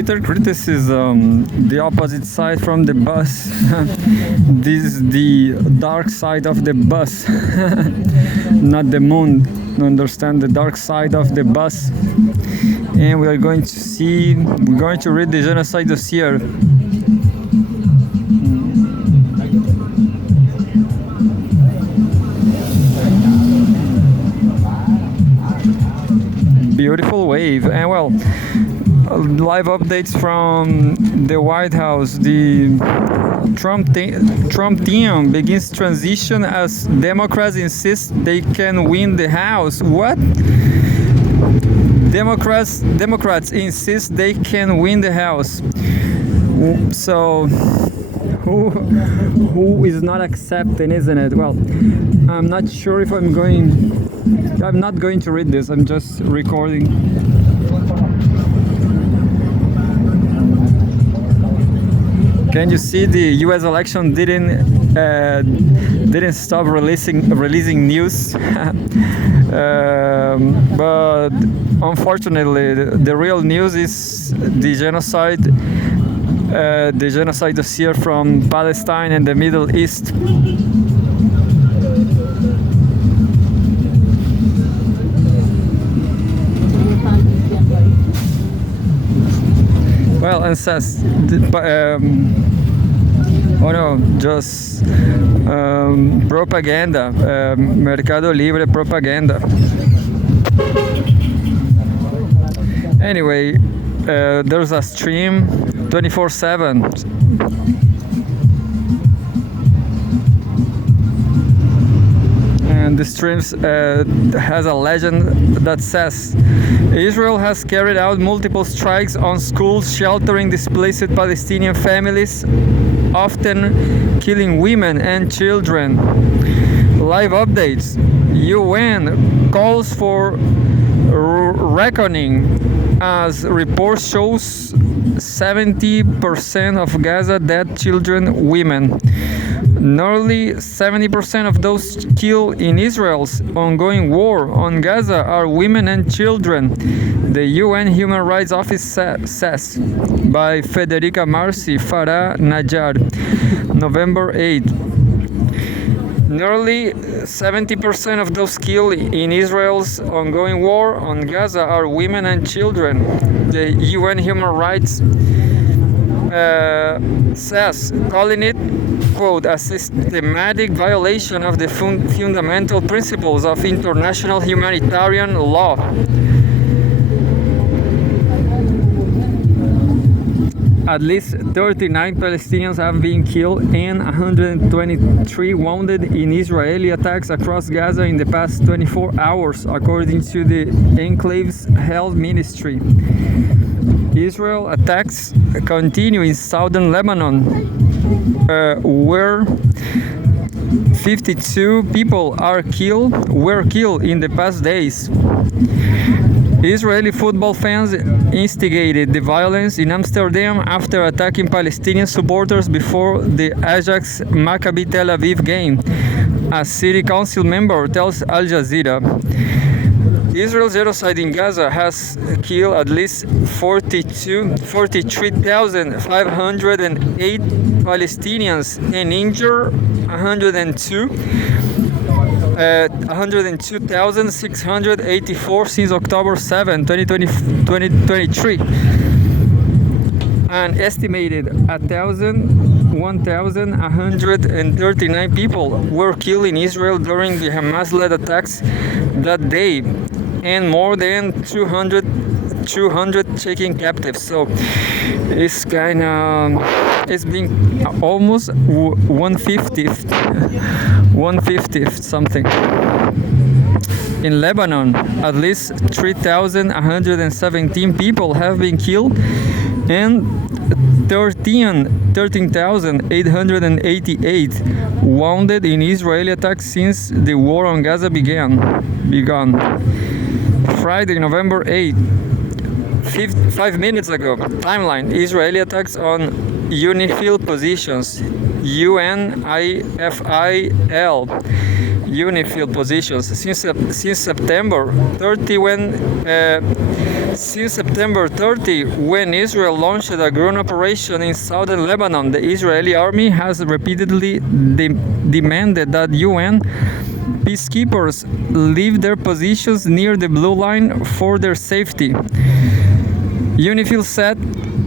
Peter criticism, the opposite side from the bus. This is the dark side of the bus, not the moon. Understand the dark side of the bus. And we're going to read the genocide dossier. Beautiful wave. And well, live updates from the White House. The Trump team begins transition as Democrats insist they can win the House. What? Democrats insist they can win the House. So who is not accepting, isn't it? Well, I'm not sure if I'm not going to read this. I'm just recording. Can you see the U.S. election didn't stop releasing news? But unfortunately, the real news is the genocide dossier from Palestine and the Middle East. Well, and says, just propaganda, Mercado Libre propaganda. Anyway, there's a stream 24/7. And the streams has a legend that says Israel has carried out multiple strikes on schools sheltering displaced Palestinian families, often killing women and children. Live updates. UN calls for reckoning as report shows 70% of Gaza dead children, women. Nearly 70% of those killed in Israel's ongoing war on Gaza are women and children, the UN Human Rights Office says, by Federica Marci Farah Najjar, November 8. Nearly 70% of those killed in Israel's ongoing war on Gaza are women and children, the UN Human Rights says, calling it, quote, a systematic violation of the fundamental principles of international humanitarian law. At least 39 Palestinians have been killed and 123 wounded in Israeli attacks across Gaza in the past 24 hours, according to the enclave's health ministry. Israel attacks continue in southern Lebanon, where 52 people were killed in the past days. Israeli football fans instigated the violence in Amsterdam after attacking Palestinian supporters before the Ajax Maccabi Tel Aviv game, a city council member tells Al Jazeera. Israel's genocide in Gaza has killed at least 43,508 Palestinians and injured 102,684 since October 7, 2023. An estimated 1,139 people were killed in Israel during the Hamas-led attacks that day, and more than 200 taken captives. So it's it's been almost 150th something. In Lebanon, at least 3,117 people have been killed and 13,888 wounded in Israeli attacks since the war on Gaza began. Friday, November 8, 5 minutes ago. Timeline: Israeli attacks on UNIFIL positions. UNIFIL. UNIFIL positions since September 30, when Since September 30, when Israel launched a ground operation in southern Lebanon, the Israeli army has repeatedly demanded that UN peacekeepers leave their positions near the blue line for their safety. UNIFIL said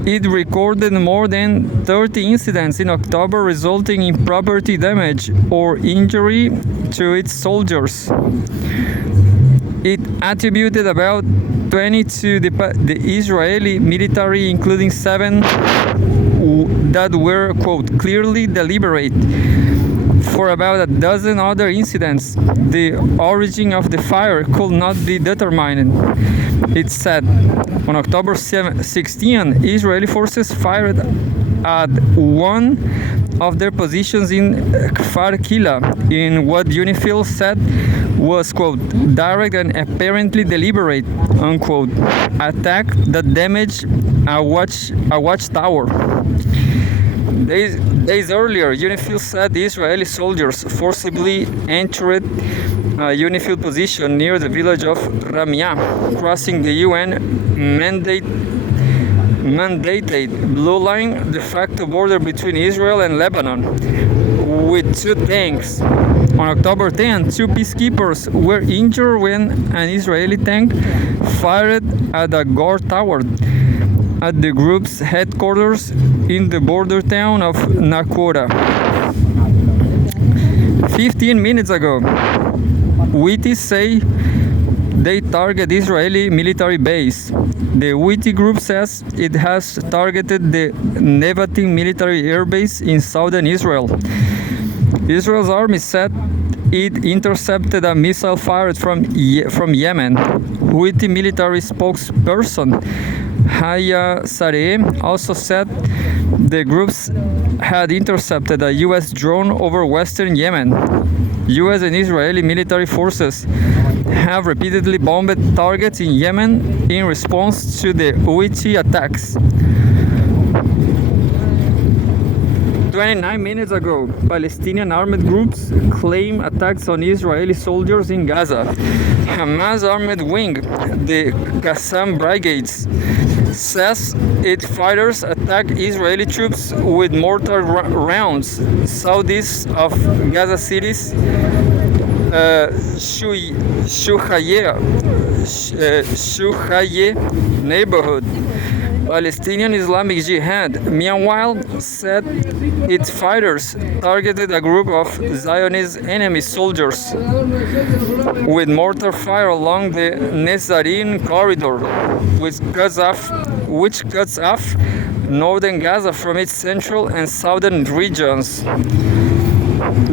it recorded more than 30 incidents in October resulting in property damage or injury to its soldiers. It attributed about 20 to the Israeli military, including 7 that were, quote, clearly deliberate. For about a dozen other incidents, the origin of the fire could not be determined. It said on October 16, Israeli forces fired at one of their positions in Kfar Kila in what UNIFIL said was, quote, direct and apparently deliberate, unquote, attack that damaged a watchtower. Days earlier, UNIFIL said the Israeli soldiers forcibly entered a UNIFIL position near the village of Ramia, crossing the UN mandated blue line, de facto border between Israel and Lebanon, with 2 tanks. On October 10, 2 peacekeepers were injured when an Israeli tank fired at a guard tower at the group's headquarters in the border town of Nakoda. 15 minutes ago, Houthis say they target Israeli military base. The Houthi group says it has targeted the Nevatim military airbase in southern Israel. Israel's army said it intercepted a missile fired from Yemen. Houthi military spokesperson Haya Sareh also said the groups had intercepted a U.S. drone over western Yemen. U.S. and Israeli military forces have repeatedly bombed targets in Yemen in response to the Houthi attacks. 29 minutes ago, Palestinian armed groups claim attacks on Israeli soldiers in Gaza. Hamas armed wing, the Qassam Brigades, says its fighters attack Israeli troops with mortar rounds southeast of Gaza City's Shuhaye neighborhood. Palestinian Islamic Jihad, meanwhile, said its fighters targeted a group of Zionist enemy soldiers with mortar fire along the Netzarim corridor, which cuts off northern Gaza from its central and southern regions.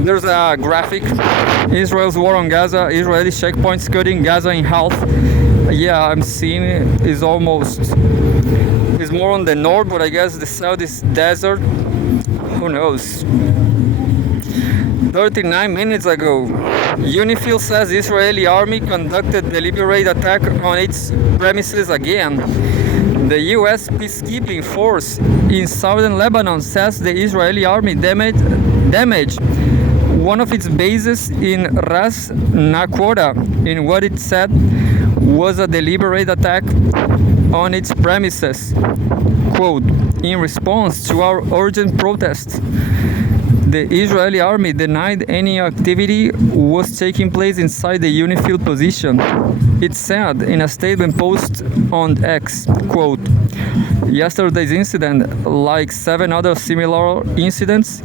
There's a graphic. Israel's war on Gaza, Israeli checkpoints cutting Gaza in half. Yeah, I'm seeing it. It's more on the north, but I guess the south is desert. Who knows? 39 minutes ago, UNIFIL says Israeli army conducted deliberate attack on its premises again. The U.S. peacekeeping force in southern Lebanon says the Israeli army damaged one of its bases in Ras Nakoda in what it said was a deliberate attack on its premises. Quote, in response to our urgent protests, the Israeli army denied any activity was taking place inside the UNIFIL position. It said in a statement posted on X, quote, yesterday's incident, like 7 other similar incidents,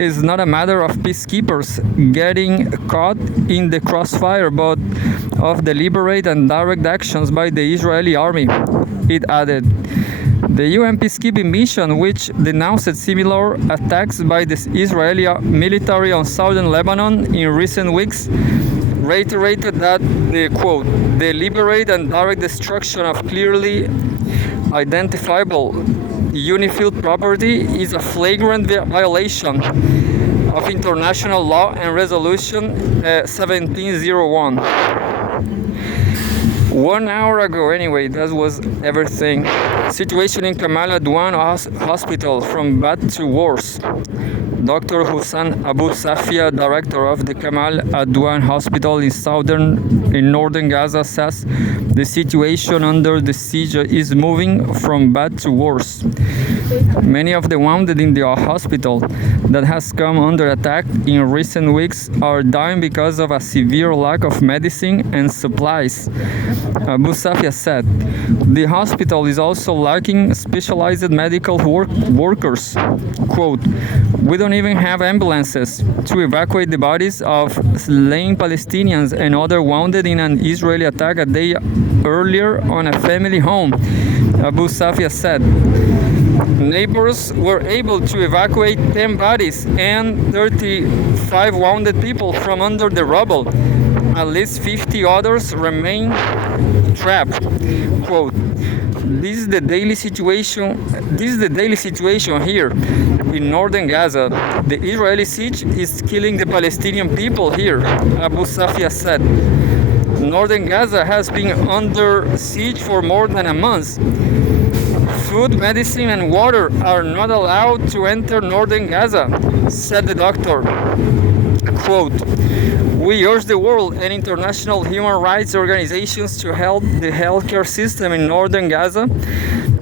is not a matter of peacekeepers getting caught in the crossfire, but of deliberate and direct actions by the Israeli army. It added, the UN peacekeeping mission, which denounced similar attacks by the Israeli military on southern Lebanon in recent weeks, reiterated that the, quote, deliberate and direct destruction of clearly identifiable UNIFIL property is a flagrant violation of international law and resolution 1701. 1 hour ago, anyway, that was everything. Situation in Kamal Adwan Hospital from bad to worse. Dr. Hussan Abu Safia, director of the Kamal Adwan Hospital in northern Gaza, says the situation under the siege is moving from bad to worse. Many of the wounded in the hospital that has come under attack in recent weeks are dying because of a severe lack of medicine and supplies. Abu Safia said, the hospital is also lacking specialized medical workers. Quote, we don't even have ambulances to evacuate the bodies of slain Palestinians and other wounded in an Israeli attack a day earlier on a family home, Abu Safia said. Neighbors were able to evacuate 10 bodies and 35 wounded people from under the rubble. At least 50 others remain trapped. Quote, this is the daily situation here in northern Gaza. The Israeli siege is killing the Palestinian people here, Abu Safia said. Northern Gaza has been under siege for more than a month. Food, medicine, and water are not allowed to enter northern Gaza, said the doctor. Quote, we urge the world and international human rights organizations to help the healthcare system in northern Gaza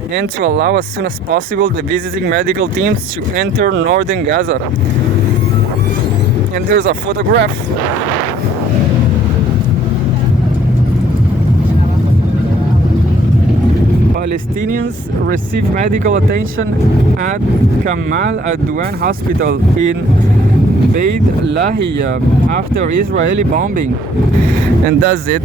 and to allow as soon as possible the visiting medical teams to enter northern Gaza. And there's a photograph. Palestinians receive medical attention at Kamal Adwan Hospital in Beit Lahia after Israeli bombing. And that's it.